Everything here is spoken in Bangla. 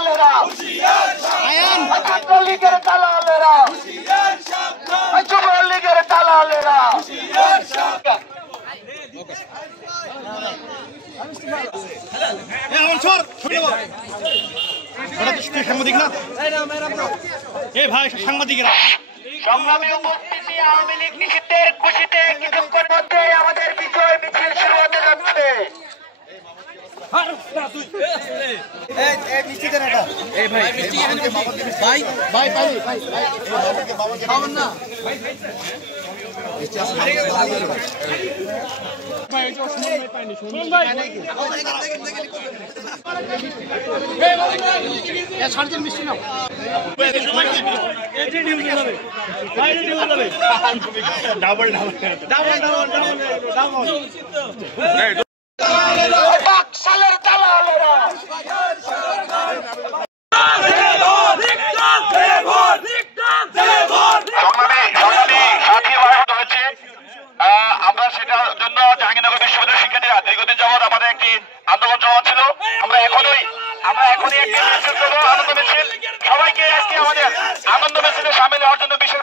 দালালেরা, ছাত্রলীগের দালালেরা, যুবলীগের দালালেরা। সাংবাদিক না এ ভাই সাংবাদিকেরা সংগ্রামী উপস্থিতি, আওয়ামী লীগ নিষিদ্ধের খুশিতে কিছুক্ষণ মধ্যে আমাদের বিজয় মিছিল শুরু হতে যাচ্ছে। সালের দালালেরা, আমরা সেটার জন্য জাহাঙ্গীরনগর বিশ্ববিদ্যালয়ের শিক্ষার্থীরা দীর্ঘদিন যাবৎ আমাদের একটি আন্দোলন চলা ছিল। আমরা এখনই একটি মিছিল করবো, আনন্দ মিছিল। সবাইকে আজকে আমাদের আনন্দ মিছিলে সামিল হওয়ার জন্য বিশেষ